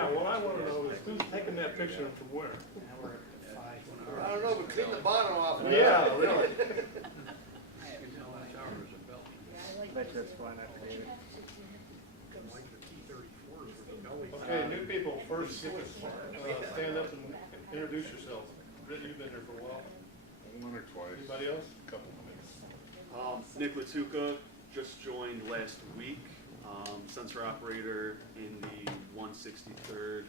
Yeah, what I want to know is who's taking that picture and from where? Now we're at 5. I don't know, but clean the bottom off. Yeah, really. But that's fine, I forget it. Okay, new people, first stand up and introduce yourselves. Britt, you've been here for a while. One or twice. Anybody else? Couple minutes. Nick Latuka just joined last week, sensor operator in the 163rd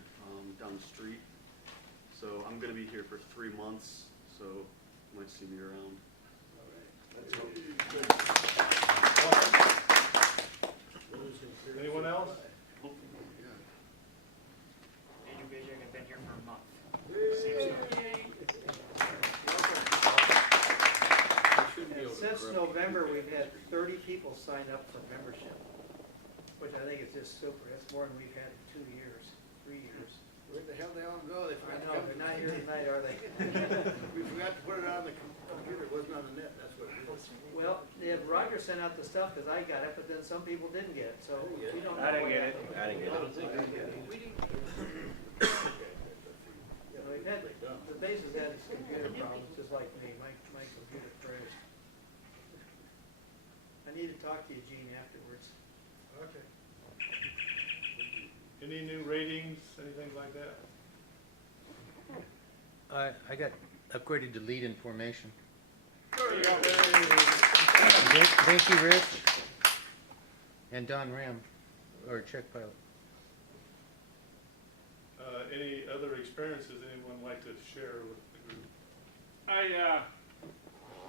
down the street. So I'm going to be here for 3 months, so you might see me around. Anyone else? Andrew Bajak, I've been here for a month. And since November, we've had 30 people sign up for membership, which I think is just super. That's more than we've had in 2 years, 3 years. Where the hell they all go? They I forgot to know, come. they're not here tonight, are they? We forgot to put it on the computer, it wasn't on the net, that's what it is. Well, Roger sent out the stuff because I got it, but then some people didn't get it, so we don't know. I didn't what get it. happened. I didn't get it. We didn't. You know, we've had, the base has had some computer problems, just like me, my computer crashed. I need to talk to you, Gene, afterwards. Okay. Any new ratings, anything like that? I got upgraded to lead in formation. There. Thank you, Rich. And Don Ram, or check pilot. Any other experiences anyone like to share with the group? I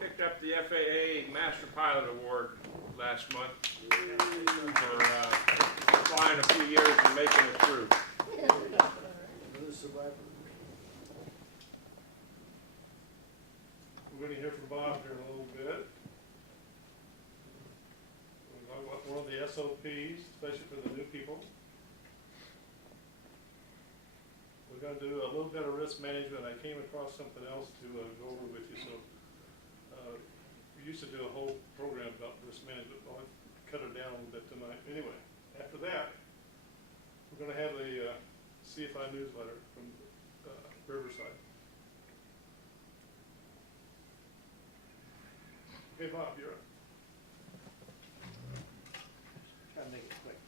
picked up the FAA Master Pilot Award last month for flying a few years and making it through. Another survivor. We're going to hear from Bob here in a little bit. We'll talk about one of the SOPs, especially for the new people. We're going to do a little bit of risk management. I came across something else to go over with you. So we used to do a whole program about risk management. I'll cut it down a little bit tonight. Anyway, after that, we're going to have a CFI newsletter from Riverside. Okay, Bob, you're up. Try to make it quick.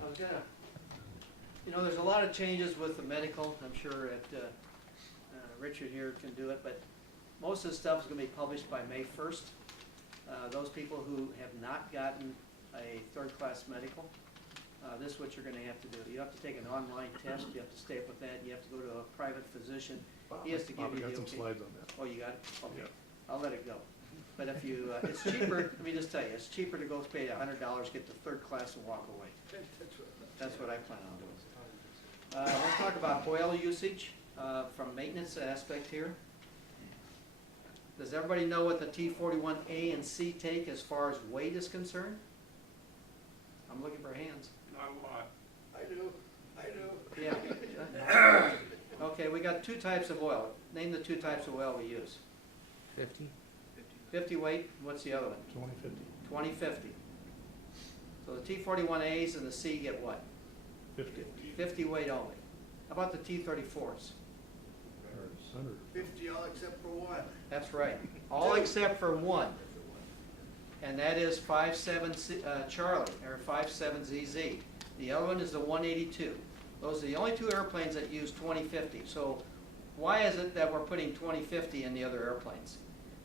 I was gonna, there's a lot of changes with the medical. I'm sure that Richard here can do it, but most of the stuff is going to be published by May 1st. Those people who have not gotten a third-class medical, this is what you're going to have to do. You have to take an online test. You have to stay up with that. You have to go to a private physician. He has to give you the got some okay. slides on that. Oh, you got it? Okay. Yeah. I'll let it go. But if you, it's cheaper, let me just tell you, it's cheaper to go pay $100, get the third class and walk away. That's what I plan on doing. Let's talk about oil usage from maintenance aspect here. Does everybody know what the T41A and C take as far as weight is concerned? I'm looking for hands. Not a lot. I do. Yeah. Okay, we got 2 types of oil. Name the 2 types of oil we use. 50? 50 weight, what's the other one? 2050. 2050. So the T41As and the C get what? 50. 50 weight only. How about the T34s? 50 all except for one. That's right. All except for one. And that is 57 Charlie, or 57 ZZ. The other one is the 182. Those are the only 2 airplanes that use 2050. So why is it that we're putting 2050 in the other airplanes?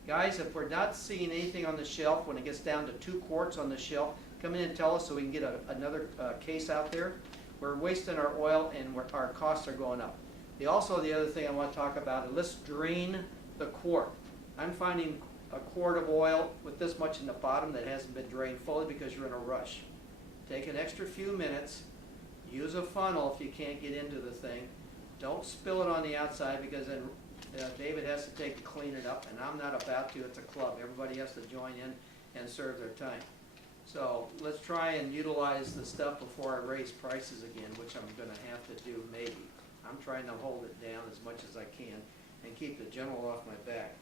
Guys, if we're not seeing anything on the shelf, when it gets down to 2 quarts on the shelf, come in and tell us so we can get another case out there. We're wasting our oil and our costs are going up. The other thing I want to talk about is let's drain the quart. I'm finding a quart of oil with this much in the bottom that hasn't been drained fully because you're in a rush. Take an extra few minutes, use a funnel if you can't get into the thing. Don't spill it on the outside because then David has to take to clean it up, and I'm not about to. It's a club. Everybody has to join in and serve their time. So let's try and utilize the stuff before I raise prices again, which I'm going to have to do maybe. I'm trying to hold it down as much as I can and keep the general off my back.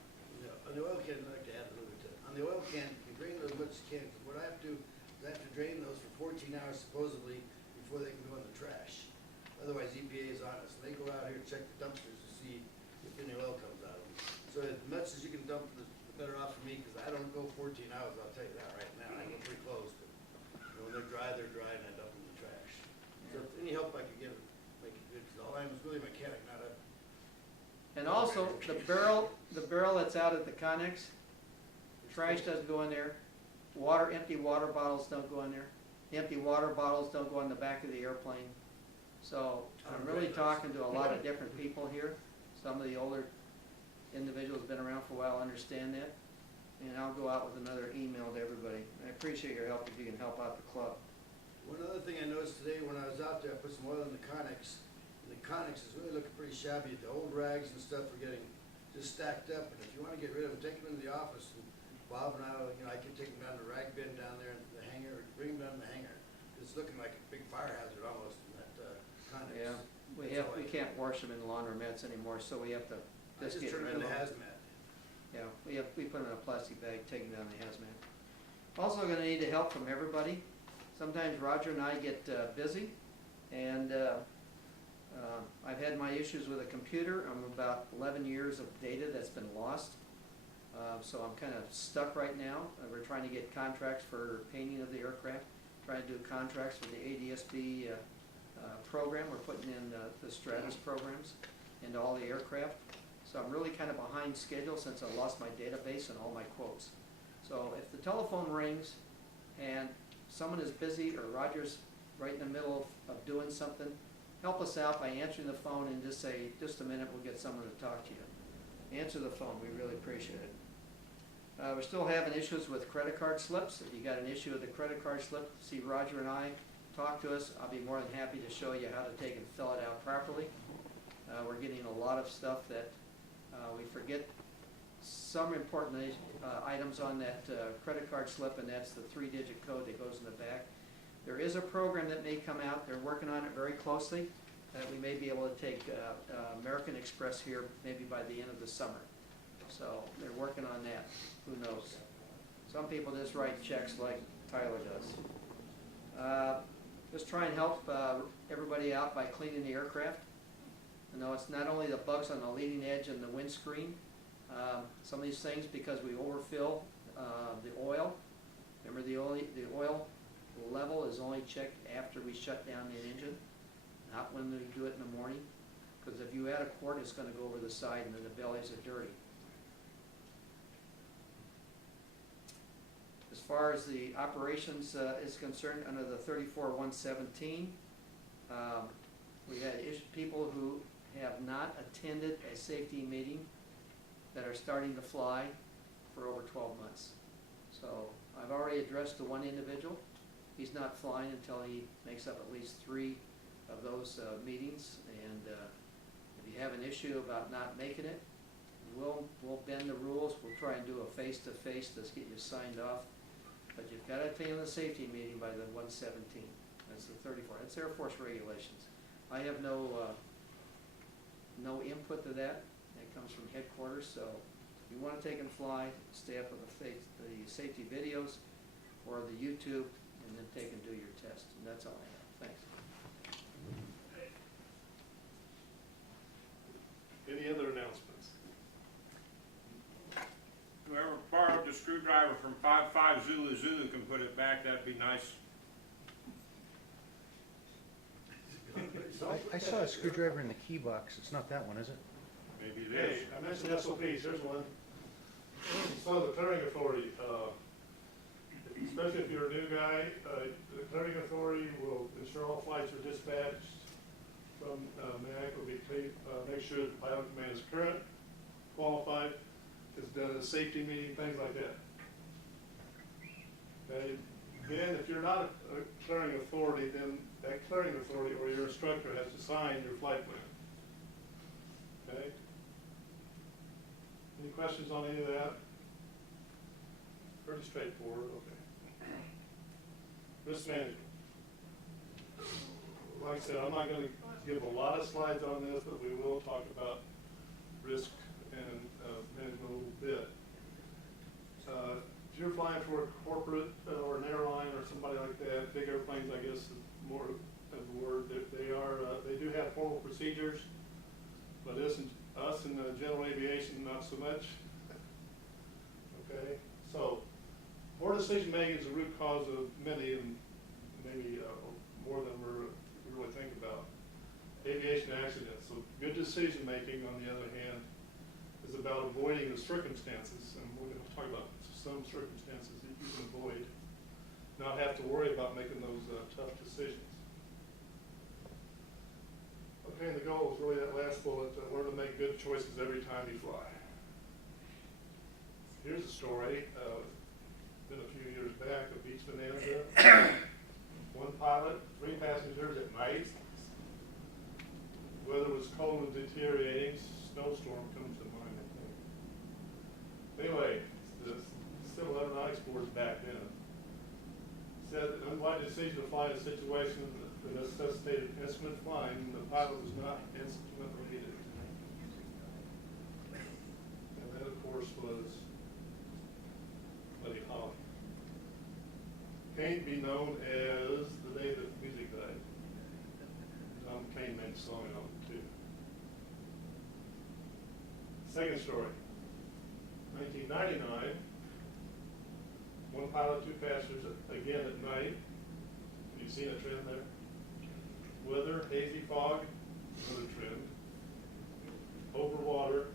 On the oil can, I'd like to add a little bit to it. On the oil can, you drain it as much as you can. What I have to do, They have to drain those for 14 hours supposedly before they can go in the trash. Otherwise, EPA is on us. They go out here and check the dumpsters to see if any oil comes out of them. So as much as you can dump, the better off for me, because I don't go 14 hours, I'll tell you that right now. I go pretty close, but when they're dry, and I dump them in the trash. So if any help I could get, make it good, because all I am is really a mechanic, not a. And also, the barrel that's out at the Connex, trash doesn't go in there. Empty water bottles don't go in there. Empty water bottles don't go on the back of the airplane. So I'm really talking to a lot of different people here. Some of the older individuals have been around for a while, understand that. And I'll go out with another email to everybody. I appreciate your help if you can help out the club. One other thing I noticed today when I was out there, I put some oil in the Connex. And the Connex is really looking pretty shabby. The old rags and stuff are getting just stacked up. And if you want to get rid of them, take them into the office. And Bob and I can take them down to the rag bin down there in the hangar, or bring them down to the hangar. It's looking like a big fire hazard almost in that Connex. Yeah, we can't wash them in laundromats anymore, so we have to I just just get turn rid them of into them. hazmat. Yeah, we put them in a plastic bag, take them down the hazmat. Also gonna need the help from everybody. Sometimes Roger and I get busy, and I've had my issues with a computer. I'm about 11 years of data that's been lost. So I'm kind of stuck right now. We're trying to get contracts for painting of the aircraft, trying to do contracts for the ADSB program. We're putting in the Stratus programs into all the aircraft. So I'm really kind of behind schedule since I lost my database and all my quotes. So if the telephone rings and someone is busy or Roger's right in the middle of doing something, help us out by answering the phone and just say, just a minute, we'll get someone to talk to you. Answer the phone, we really appreciate it. We're still having issues with credit card slips. If you got an issue with the credit card slip, see Roger and I, talk to us. I'll be more than happy to show you how to take and fill it out properly. We're getting a lot of stuff that we forget some important items on that credit card slip, and that's the 3-digit code that goes in the back. There is a program that may come out. They're working on it very closely. That we may be able to take American Express here maybe by the end of the summer. So they're working on that. Who knows? Some people just write checks like Tyler does. Just try and help everybody out by cleaning the aircraft. You know, it's not only the bugs on the leading edge and the windscreen. Some of these things, because we overfill the oil. Remember, the oil level is only checked after we shut down the engine, not when we do it in the morning. Because if you add a quart, it's going to go over the side, and then the bellies are dirty. As far as the operations is concerned, under the 34-117, we had people who have not attended a safety meeting that are starting to fly for over 12 months. So I've already addressed the one individual. He's not flying until he makes up at least 3 of those meetings. And if you have an issue about not making it, we'll bend the rules. We'll try and do a face-to-face to get you signed off. But you've got to attend the safety meeting by the 117. That's the 34. That's Air Force regulations. I have no input to that. It comes from headquarters. So if you want to take and fly, stay up with the safety videos or the YouTube, and then take and do your test. And that's all I have. Thanks. Any other announcements? Whoever borrowed the screwdriver from 55 Zulu Zulu can put it back, that'd be nice. I saw a screwdriver in the key box. It's not that one, is it? Maybe it Hey, is. I mentioned SOPs, here's one. So the clearing authority, especially if you're a new guy, the clearing authority will ensure all flights are dispatched from MAC, will be clean, make sure the pilot command is current, qualified, has done a safety meeting, things like that. Okay. Then if you're not a clearing authority, then that clearing authority or your instructor has to sign your flight plan. Okay? Any questions on any of that? Pretty straightforward, okay. Risk management. Like I said, I'm not going to give a lot of slides on this, but we will talk about risk and management a little bit. If you're flying for a corporate or an airline or somebody I guess is more of the word. They do have formal procedures, but isn't us in the general aviation not so much. Okay, so poor decision making is the root cause of many, and maybe more than we really think about, aviation accidents. So good decision making, on the other hand, is about avoiding the circumstances, and we're going to talk about some circumstances that you can avoid, not have to worry about making those tough decisions. Okay, and the goal is really that last bullet, learn to make good choices every time you fly. Here's a story, been a few years back, a beach bonanza, one pilot, 3 passengers at night. Weather was cold and deteriorating, snowstorm comes to mind, I think. Anyway, the Civil Aeronautics Board back then said that an unwise decision to fly in a situation that necessitated instrument flying, the pilot was not instrument related. And that, of course, was Buddy Holly. Came to be known as the day that music died. Tom Kane made a song on it too. Second story. 1999. One pilot, 2 passengers, again at night. Have you seen a trend there? Weather, hazy fog, another trend. Over water.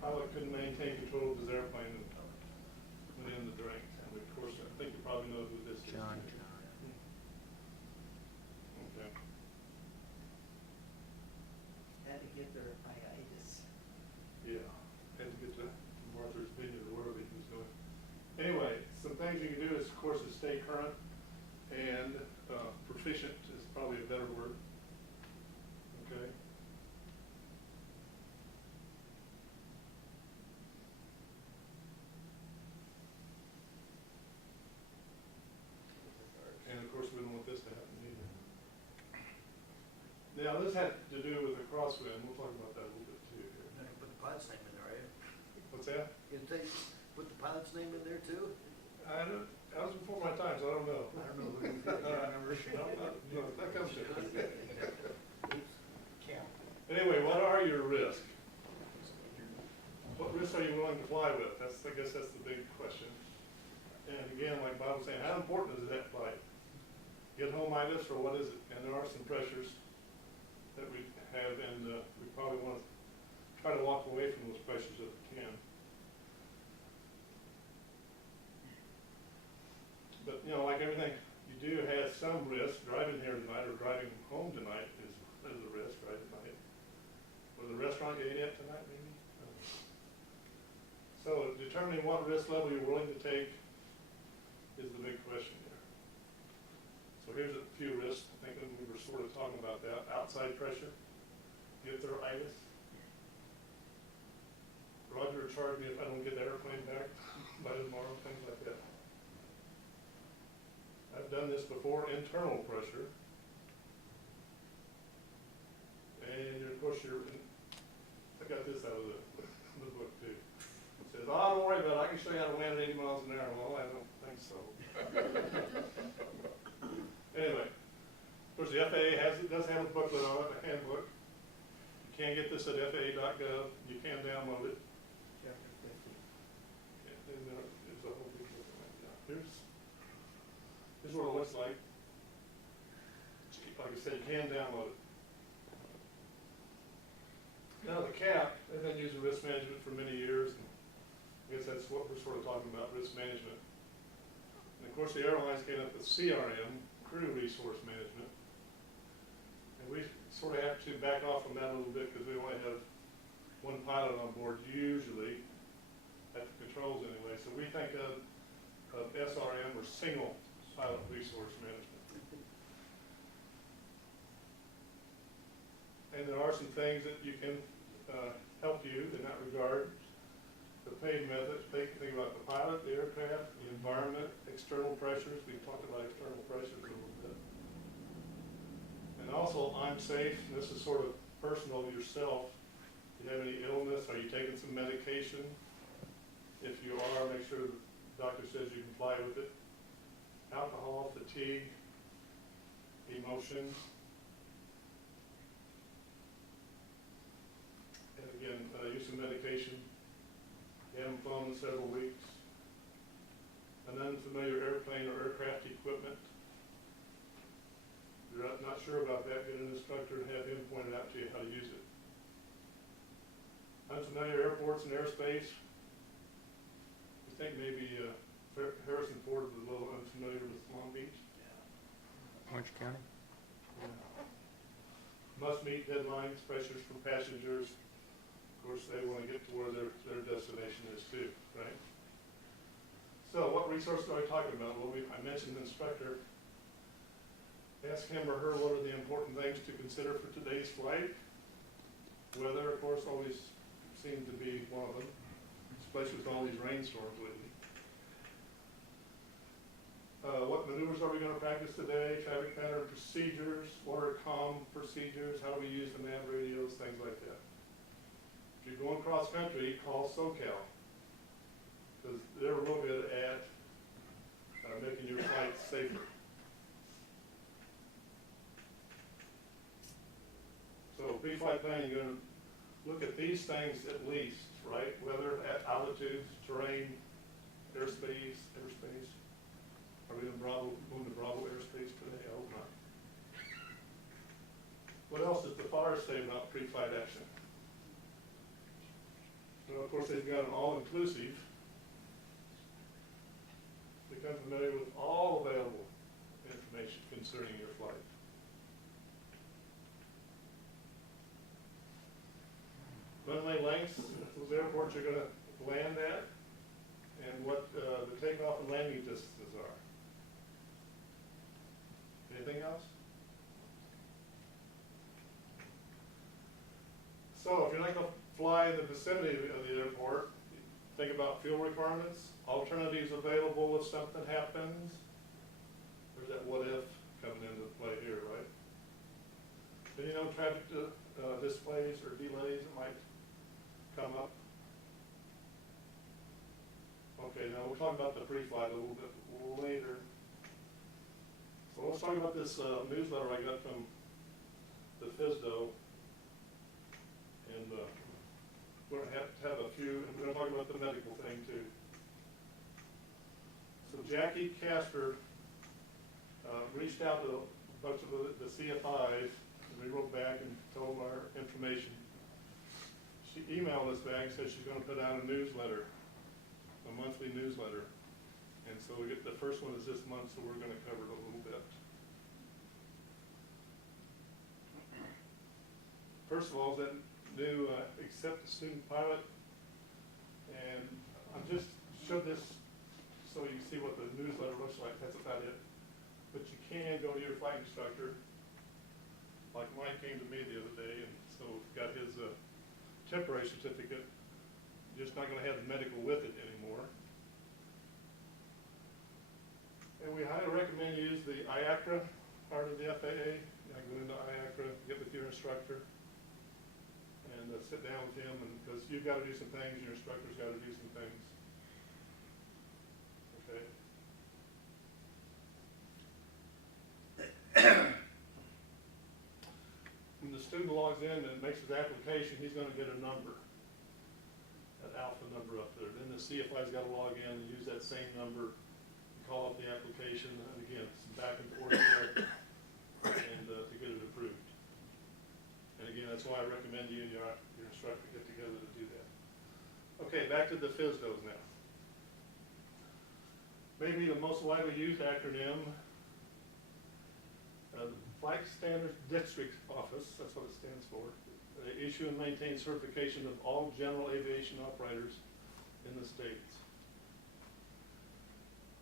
Pilot couldn't maintain control of his airplane and went in the drink. And of course, I think you probably know who this is. John. Okay. Had to get their hiatus. Yeah, had to get to Martha's Vineyard or wherever he was going. Anyway, some things you can do is, of course, is stay current and proficient is probably a better word. Okay. And of course, we don't want this to happen either. Now, this had to do with the crosswind. We'll talk about that a little bit too here. You're not gonna put the pilot's name in there, are you? What's that? You gonna put the pilot's name in there too? That was before my time, so I don't know. I don't know who you did, I can't remember. No, that comes to it. Anyway, what are your risks? What risks are you willing to fly with? I guess that's the big question. And again, like Bob was saying, how important is that flight? Get home-itis, or what is it? And there are some pressures that we have, and we probably want to try to walk away from those pressures if we can. But, you know, like everything, you do have some risk. Driving here tonight or driving home tonight is a risk, right, tonight. Or the restaurant you ate at tonight, maybe? So determining what risk level you're willing to take is the big question here. So here's a few risks. I think we were sort of talking about that. Outside pressure, itis. Roger, charge me if I don't get the airplane back by tomorrow, things like that. I've done this before, internal pressure. And of course I got this out of the book too. It says, oh, don't worry about it, I can show you how to land at 80 miles an hour. Well, I don't think so. Anyway, of course the FAA does have a booklet on it, a handbook. You can get this at FAA.gov. You can download it. And there's a whole big book on it. Here's what it looks like. Like I said, you can download it. Now the CAP, they've been using risk management for many years. And I guess that's what we're sort of talking about, risk management. And of course the airlines came up with CRM, crew resource management. And we sort of have to back off from that a little bit because we only have one pilot on board usually, at the controls anyway. So we think of SRM, or single pilot resource management. And there are some things that you can help you in that regard. The paid methods, think about the pilot, the aircraft, the environment, external pressures. We've talked about external pressures a little bit. And also, I'm safe. This is sort of personal to yourself. Do you have any illness? Are you taking some medication? If you are, make sure the doctor says you can fly with it. Alcohol, fatigue, emotion. And again, use of medication. Haven't flown in several weeks. An unfamiliar airplane or aircraft equipment. You're not sure about that, get an instructor and have him point it out to you how to use it. Unfamiliar airports and airspace. I think maybe Harrison Ford was a little unfamiliar with Long Beach. Orange County? Must meet deadlines, pressures from passengers. Of course, they want to get to where their destination is too, right? So what resources are we talking about? Well, I mentioned the instructor. Ask him or her what are the important things to consider for today's flight. Weather, of course, always seems to be one of them, especially with all these rainstorms lately. What maneuvers are we going to practice today? Traffic pattern procedures, what are comm procedures, how do we use the nav radios, things like that. If you're going cross country, call SoCal, because they're real good at making your flight safer. So pre-flight planning, you're going to look at these things at least, right? Weather, altitudes, terrain, airspace. Are we going to Bravo airspace today? I hope not. What else does the FAR say about pre-flight action? Well, of course, they've got an all-inclusive. Become familiar with all available information concerning your flight. Runway lengths, those airports you're going to land at, and what the takeoff and landing distances are. Anything else? So if you're not going to fly in the vicinity of the airport, think about fuel requirements, alternatives available if something happens. There's that what if coming into play here, right? Then you know traffic displays or delays that might come up. Okay, now we'll talk about the pre-flight a little bit later. So let's talk about this newsletter I got from the FSDO. And we're going to have a few, and we're going to talk about the medical thing too. So Jackie Casper reached out to a bunch of the CFIs, and we wrote back and told them our information. She emailed us back and said she's going to put out a newsletter, a monthly newsletter. And so we get the first one is this month, so we're going to cover it a little bit. First of all, is that new accept the student pilot, and I just showed this so you see what the newsletter looks like. That's about it. But you can go to your flight instructor, like Mike came to me the other day, and so got his temporary certificate. Just not going to have the medical with it anymore. And we highly recommend you use the IACRA part of the FAA. You can go into IACRA, get with your instructor, and sit down with him, and because you've got to do some things, your instructor's got to do some things. Okay. When the student logs in and makes his application, he's going to get a number, that alpha number up there. Then the CFI's got to log in and use that same number, call up the application, and again, some back and forth there, and to get it approved. And again, that's why I recommend you and your instructor get together to do that. Okay, back to the FSDOs now. Maybe the most widely used acronym, the Flight Standards District Office, that's what it stands for. They issue and maintain certification of all general aviation operators in the states.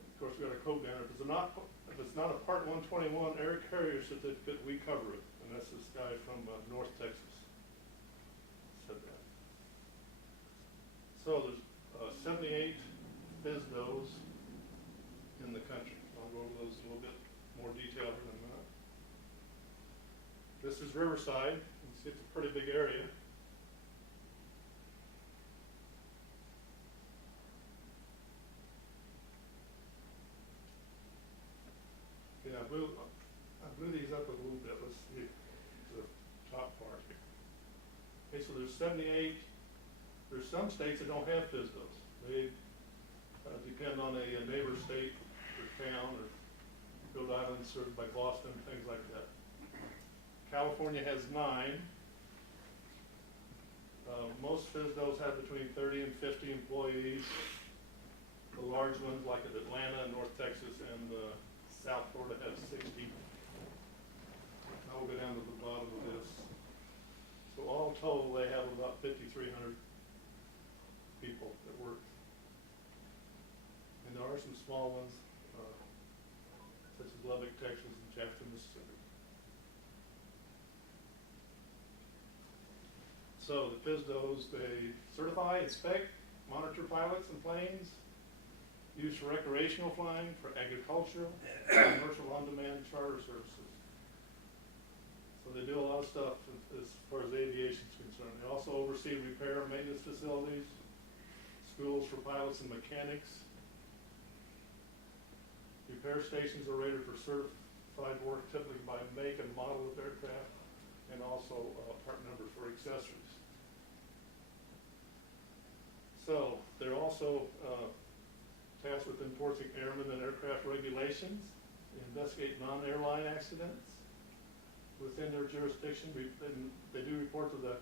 Of course, we've got a code down there. If it's not a Part 121 air carrier certificate, we cover it. And that's this guy from North Texas said that. So there's 78 FSDOs in the country. I'll go over those in a little bit more detail here in a minute. This is Riverside. You can see it's a pretty big area. I move these up a little bit, let's see, the top part here. Okay, so there's 78, there's some states that don't have FSDOs. They depend on a neighbor state or town, or Rhode Island served by Boston, things like that. California has 9. Most FSDOs have between 30 and 50 employees. The large ones, like in Atlanta and North Texas and South Florida, have 60. I'll go down to the bottom of this. So all told, they have about 5,300 people that work. And there are some small ones, such as Lubbock, Texas, and Jackson, Mississippi. So the FSDOs, they certify, inspect, monitor pilots and planes, used for recreational flying, for agricultural, commercial on-demand charter services. So they do a lot of stuff as far as aviation is concerned. They also oversee repair and maintenance facilities, schools for pilots and mechanics. Repair stations are rated for certified work typically by make and model of aircraft, and also part numbers for accessories. So they're also tasked with enforcing airmen and aircraft regulations, investigate non-airline accidents within their jurisdiction. They do report to the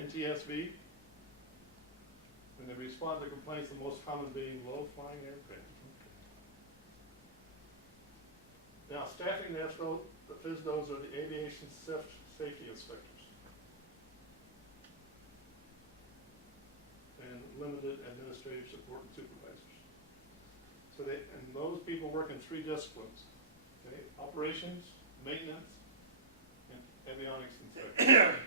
NTSB, and they respond to complaints, the most common being low-flying aircraft. Now, staffing the FSDOs are the aviation safety inspectors and limited administrative support and supervisors. So and those people work in 3 disciplines, okay? Operations, maintenance, and avionics inspection.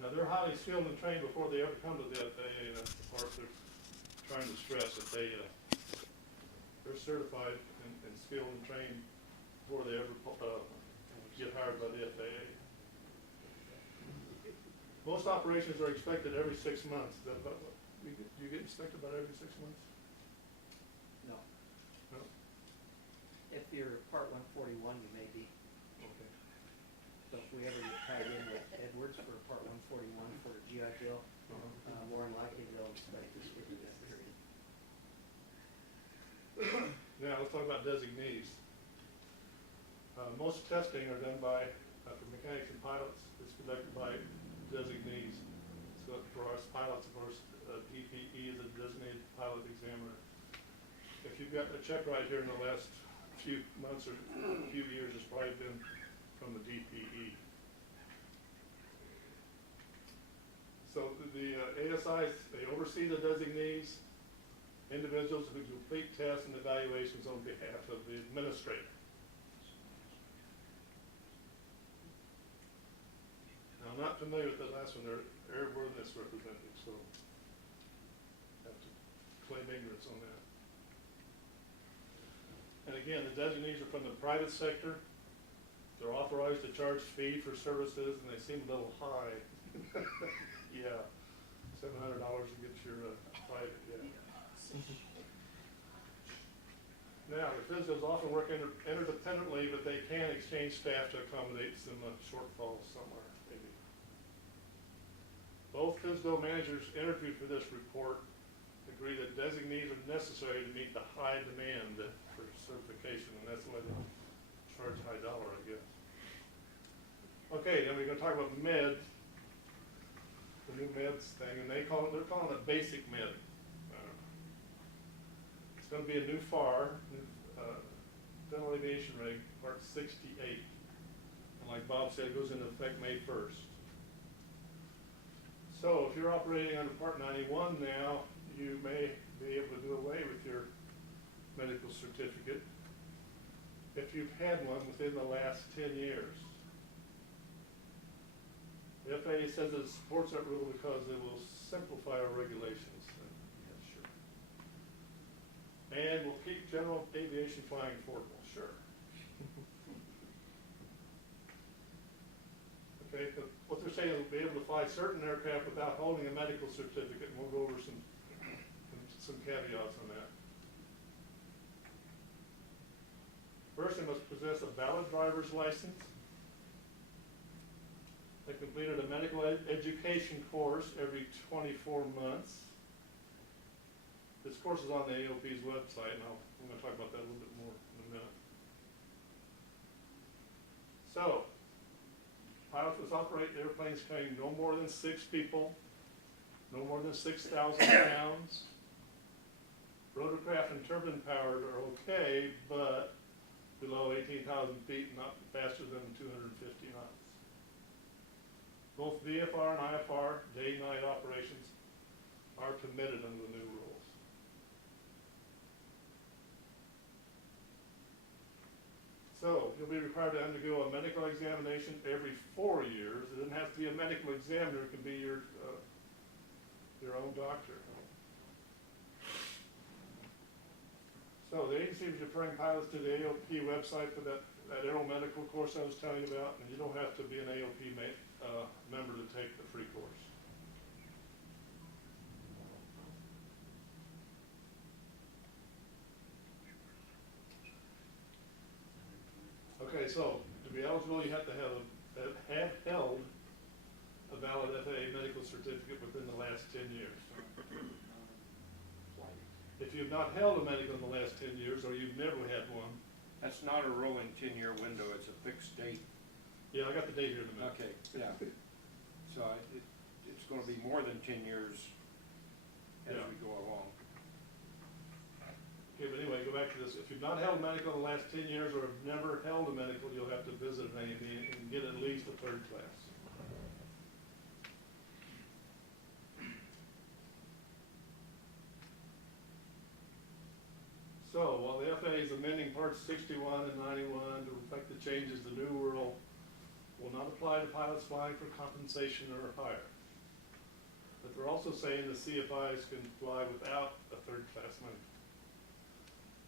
Now, they're highly skilled and trained before they ever come to the FAA. That's the part they're trying to stress, that they're certified and skilled and trained before they ever get hired by the FAA. Most operations are inspected every 6 months. Is that about what? You get inspected about every 6 months? No. No? If you're Part 141, you may be. Okay. So if we ever get tied in with Edwards for Part 141 for GI Bill, more than likely they'll inspect us for that period. Now, let's talk about designees. Most testing are done by, for mechanics and pilots, it's conducted by designees. So for us pilots, of course, DPE is a designated pilot examiner. If you've got a check right here in the last few months or few years, it's probably been from the DPE. So the ASIs, they oversee the designees, individuals who complete tests and evaluations on behalf of the administrator. Now, I'm not familiar with the last one, they're airworthiness representatives, so I have to claim ignorance on that. And again, the designees are from the private sector. They're authorized to charge fee for services, and they seem a little high. Yeah, $700 to get your private, yeah. Now, the FSDOs often work interdependently, but they can exchange staff to accommodate some shortfalls somewhere, maybe. Both FSDO managers interviewed for this report agree that designees are necessary to meet the high demand for certification, and that's why they charge high dollar, I guess. Okay, then we're going to talk about meds, the new meds thing, and they're calling it basic med. It's going to be a new FAR, Federal Aviation Reg, Part 68. And like Bob said, it goes into effect May 1st. So if you're operating under Part 91 now, you may be able to do away with your medical certificate if you've had one within the last 10 years. The FAA says it supports that rule because it will simplify our regulations. And we'll keep general aviation flying affordable, sure. Okay, but what they're saying is we'll be able to fly certain aircraft without holding a medical certificate, and we'll go over some caveats on that. First, they must possess a valid driver's license. They completed a medical education course every 24 months. This course is on the AOP's website, and I'm going to talk about that a little bit more in a minute. So, pilots must operate airplanes carrying no more than 6 people, no more than 6,000 pounds. Rotorcraft and turbine powered are okay, but below 18,000 feet, not faster than 250 knots. Both VFR and IFR, day-night operations, are permitted under the new rules. So, you'll be required to undergo a medical examination every 4 years. It doesn't have to be a medical examiner, it can be your own doctor. So, the agency is referring pilots to the AOP website for that Aero medical course I was telling you about, and you don't have to be an AOP member to take the free course. Okay, so to be eligible, you have to have held a valid FAA medical certificate within the last 10 years. If you've not held a medical in the last 10 years, or you've never had one, That's not a rolling 10-year window, it's a fixed date. yeah, I got the date here in a minute. Okay, yeah. So it's gonna be more than 10 years as Yeah. we go along. Okay, but anyway, go back to this. If you've not held a medical in the last 10 years, or have never held a medical, you'll have to visit an A&E and get at least a 3rd class. So, while the FAA is amending parts 61 and 91 to reflect the changes, the new rule will not apply to pilots flying for compensation or hire. But they're also saying the CFIs can fly without a 3rd class medical.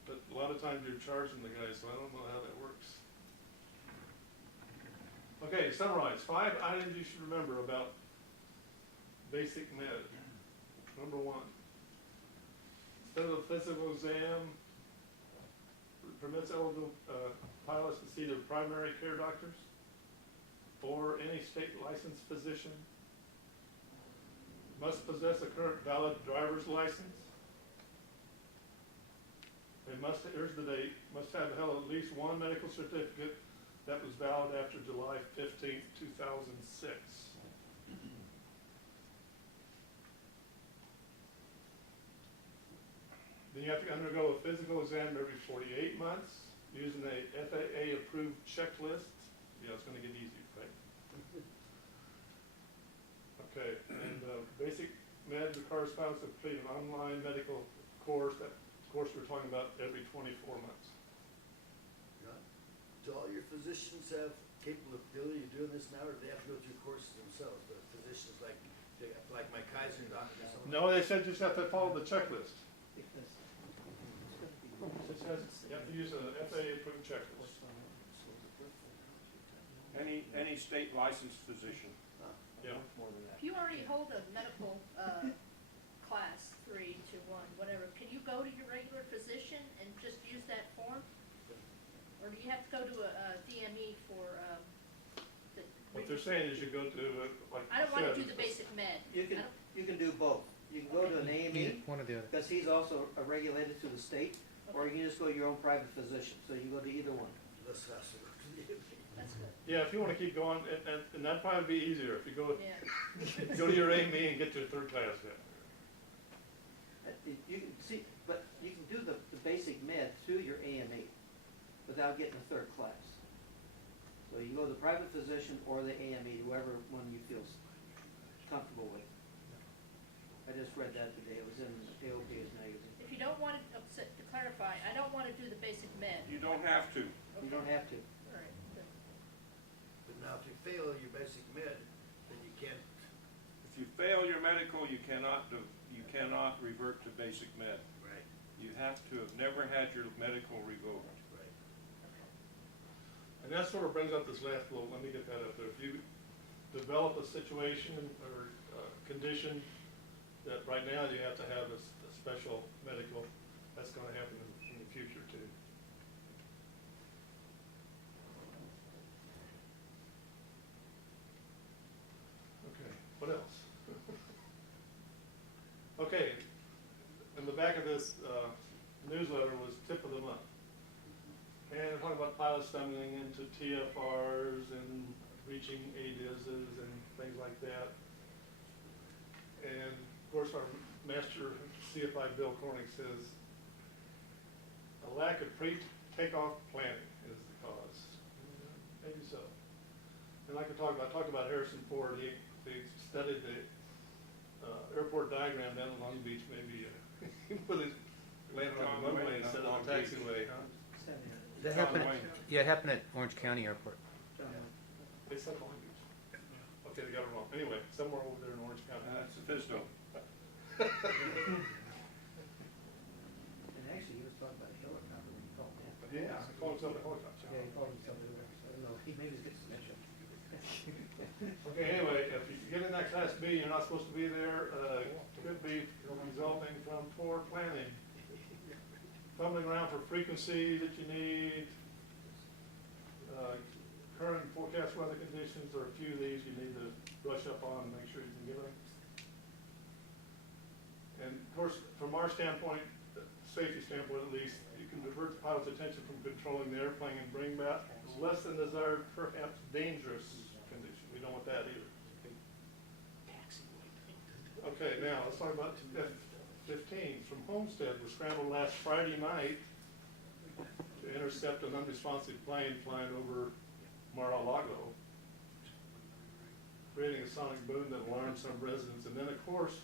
But a lot of times you're charging the guys, so I don't know how that works. Okay, summarize. 5 items you should remember about basic med. Number 1, instead of a physical exam, permits eligible pilots to see their primary care doctors or any state licensed physician. Must possess a current valid driver's license. They must, here's the date, must have held at least one medical certificate that was valid after July 15th, 2006. Then you have to undergo a physical exam every 48 months using a FAA approved checklist. Yeah, it's going to get easier, right? Okay, and basic med requires pilots to complete an online medical course. That course we're talking about every 24 months. Do all your physicians have capability of doing this now, or do they have to go through courses themselves? The physicians like my Kaiser doctor or something? No, they said just have to follow the checklist. It says you have to use a FAA approved checklist. Any state licensed physician. Yeah. If you already hold a medical, class 3 to 1, whatever, can you go to your regular physician and just use that form? Or do you have to go to a DME for, What they're saying is you go to, like I don't wanna you do said, the basic med. You I can, don't- you can do both. You can go to an AME, One or the other. because he's also regulated to the state, or you can just go to your own private physician, so you can go to either one. That's faster. That's good, yeah, if you want to keep going, and that'd probably be easier if you go yeah. go to your AME and get to a 3rd class. Yeah. You can see, but you can do the basic med through your AME without getting a 3rd class. So you can go to the private physician or the AME, whoever one you feel comfortable with. I just read that today, it was in AOP's magazine. If you don't want to clarify, I don't wanna do the basic med. You don't have to. You don't have to. All right, good. But now if you fail your basic med, then you can't, If you fail your medical, you cannot revert to basic med. right, You have to have never had your medical revoked. right. And that sort of brings up this last little, let me get that up there. If you develop a situation or condition that right now you have to have a special medical, that's going to happen in the future too. Okay, in the back of this newsletter was tip of the month. And we're talking about pilots stumbling into TFRs and reaching ADISs and things like that. And of course, our master CFI Bill Cornick says, a lack of pre-takeoff planning is the cause. Maybe so. And like I talked about Harrison Ford, they studied the airport diagram down in Long Beach, maybe with it landed on the runway instead of the taxiway, huh? That happened, yeah, it happened at Orange County Airport. They said Long Beach. Okay, they got it wrong. Anyway, somewhere over there in Orange County. That's official. And actually, he was talking about a helicopter when he called that. Yeah, I called himself a helicopter. Yeah, he called himself a helicopter. I don't know, he maybe was getting some extra. Okay, anyway, if you get in that Class B, you're not supposed to be there, could be resulting from poor planning. Fumbling around for frequency that you need, current forecast weather conditions, there are a few of these you need to brush up on and make sure you can get them. And of course, from our standpoint, safety standpoint at least, you can divert the pilot's attention from controlling the airplane and bring back less than desired, perhaps dangerous condition. We don't want that either. Okay, now let's talk about F-15s from Homestead was scrambled last Friday night to intercept an unresponsive plane flying over Mar-a-Lago, creating a sonic boom that alarmed some residents. And then, of course,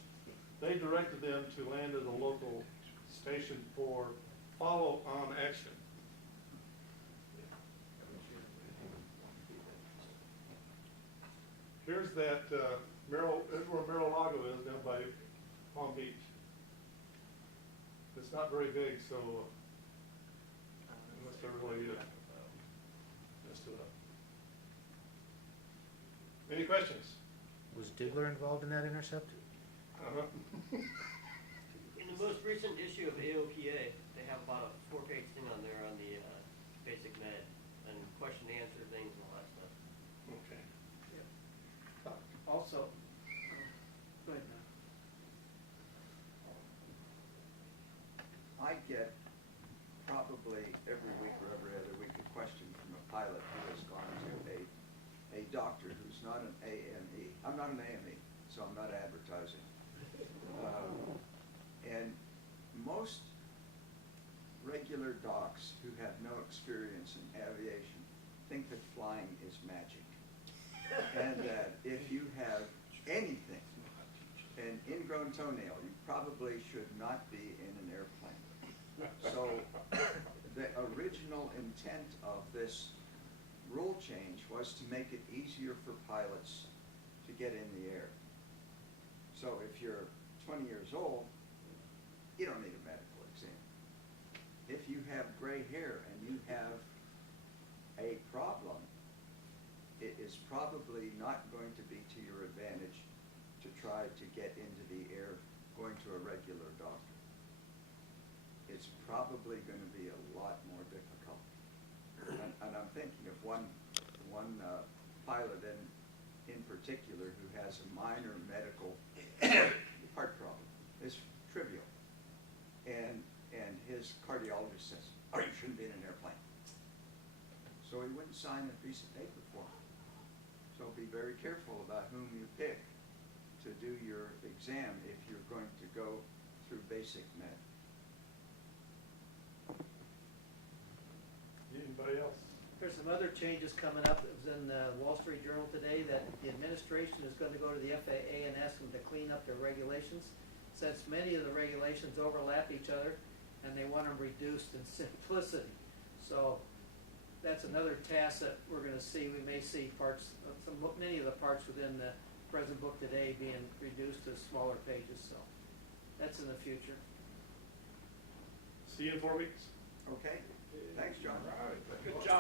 they directed them to land at a local station for follow-on action. Here's that here's where Mar-a-Lago is, down by Palm Beach. It's not very big, so unless they're really messed it up. Any questions? Was Diggler involved in that intercept? Uh-huh. In the most recent issue of AOPA, they have about a 4-page thing on there on the basic med and question and answer things and all that stuff. Okay. Also, go ahead, Matt. I get probably every week or every other week a question from a pilot who has gone to a doctor who's not an AME. I'm not an AME, so I'm not advertising. And most regular docs who have no experience in aviation think that flying is magic. And that if you have anything, an ingrown toenail, you probably should not be in an airplane. So the original intent of this rule change was to make it easier for pilots to get in the air. So if you're 20 years old, you don't need a medical exam. If you have gray hair and you have a problem, it is probably not going to be to your advantage to try to get into the air going to a regular doctor. It's probably going to be a lot more difficult. And I'm thinking of one pilot in particular who has a minor medical heart problem. It's trivial. And his cardiologist says, oh, you shouldn't be in an airplane. So he wouldn't sign a piece of paper for him. So be very careful about whom you pick to do your exam if you're going to go through basic med. Anybody else? There's some other changes coming up. It was in the Wall Street Journal today that the administration is going to go to the FAA and ask them to clean up their regulations, since many of the regulations overlap each other, and they want them reduced in simplicity. So that's another task that we're going to see. We may see many of the parts within the present book today being reduced to smaller pages. So that's in the future. See you in 4 weeks. Okay? Thanks, John. Good job.